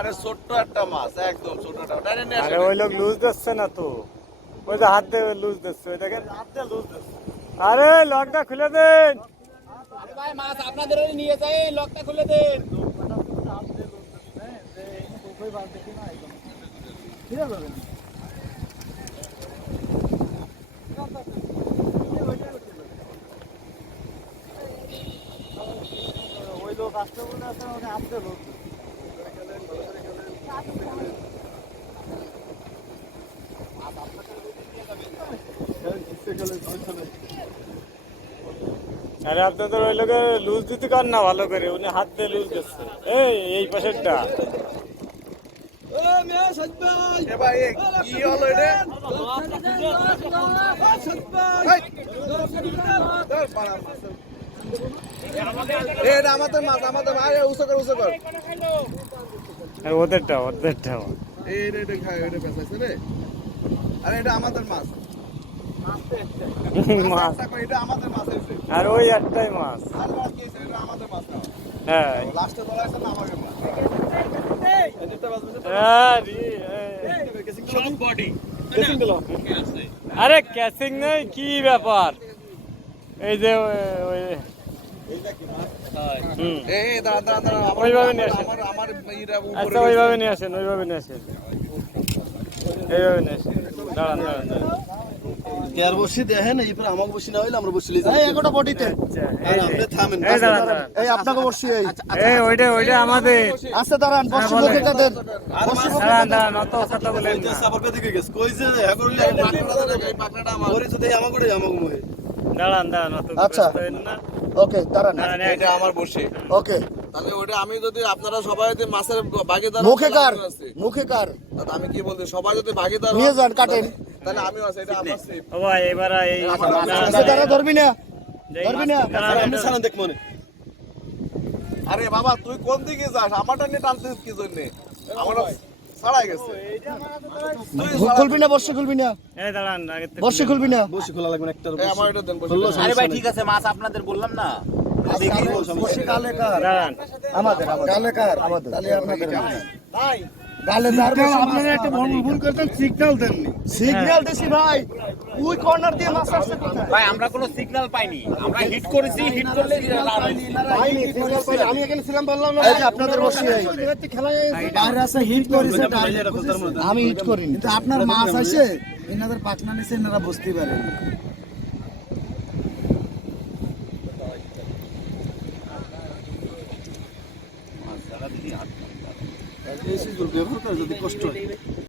এটা ছোট্ট একটা মাছ একদম ছোট একটা আরে ওই লোক লুজ দিচ্ছে না তো। ওই যে হাত দিয়ে লুজ দিচ্ছে ওই দেখেন হাত দিয়ে লুজ দিচ্ছে। আরে লকটা খুলে দেন। ভাই মাছ আপনাদের ওই নিয়ে যায় লকটা খুলে দেন। ওই লোক আসতে বলে হাত দিয়ে লুজ আরে আপনাদের ওই লোকে লুজ দিতে কার না ভালো করে উনি হাত দিয়ে লুজ দিচ্ছে এই এই পাশেরটা কি হলো এটা এটা আমাদের মাছ আমাদের মাছ। আরে উঁচু কর উঁচু কর। আর ওদেরটা ওদেরটা। এই রে এটা খায় এটা পেছাইছে রে। আরে এটা আমাদের মাছ। মাছ। এটা আমাদের মাছ এসে আর ওই একটাই মাছ। আর মাছ কি এটা আমাদের মাছ হ্যাঁ। লাস্টে বলা হয়েছে না আমাদের মাছ। আরে, এই। আরে ক্যাসিং নেই কি ব্যাপার? এই যে ওই- ওইভাবে নিয়ে আসেন। আমার আমার আচ্ছা ওইভাবে নিয়ে আসেন ওইভাবে নিয়ে আসেন। এইভাবে নিয়ে আসেন। দাঁড়ান দাঁড়ান দাঁড়ান। কেয়ার বসি দেখেন এই পরে আমাকে বসি না হইলে আমরা বসি লই এই একটা বডিতে। আর আপনি থামেন এই দাঁড়ান দাঁড়ান। এই আপনাকে বসি এই। এই ওইটা ওইটা আমাদের। আচ্ছা দাঁড়ান বসি বলেন। মুখে দাঁড়ান দাঁড়ান অত কথা বলেন না। পেতে গেছে। কই যে হ্যাঁ করলে পাকড়াটা আমার। যদি আমাকে আমাকে মুহে দাঁড়ান দাঁড়ান আচ্ছা। ওকে দাঁড়ান। এটা আমার বসে। ওকে। তাহলে ওটা আমি যদি আপনারা সবাই যদি মাছের ভাগিদার মুখে কার? মুখে কার? আমি কি বলতে সবাই যদি ভাগিদার নিয়ে যান, কাটেন। তাহলে আমিও আছি এটা আমার ও ভাই এবার এই আচ্ছা দাঁড়া ধরবি না। ধরবি না? আপনি এটা- দেখ মনে। আরে বাবা তুই কোন দিকে যাস? আমারটা নিয়ে টানছিস কি জন্য? আমার ছাড়াই গেছে। খুলবি না বসে খুলবি না। এই দাঁড়ান আগে খুলবি না। বসি খোলা লাগবে একটা আমার এটা দেন বসে খুললো দেন। আরে ভাই ঠিক আছে মাছ আপনাদের বললাম না। দেখি বসে কালে কার? দাঁড়ান। আমাদের আমাদের তাহলে আপনাদের ভাই। গালে তার আপনারা একটা ভুল করতেন সিগন্যাল দেননি। সিগন্যাল দিছি ভাই। ওই কর্নার দিয়ে মাছ আসছে কোথায়? ভাই আমরা কোনো সিগন্যাল পাইনি। আমরা হিট করেছি হিট করলে আমি এখানে ছিলাম বললাম না। আপনাদের বসে বাইরে আছে। হিট করেছে আমি হিট করিনি। কিন্তু আপনার মাছ আছে এনাদের পাকনা নিছে এনারা বুঝতে পারে ব্যবহার করে যদি কষ্ট হয়।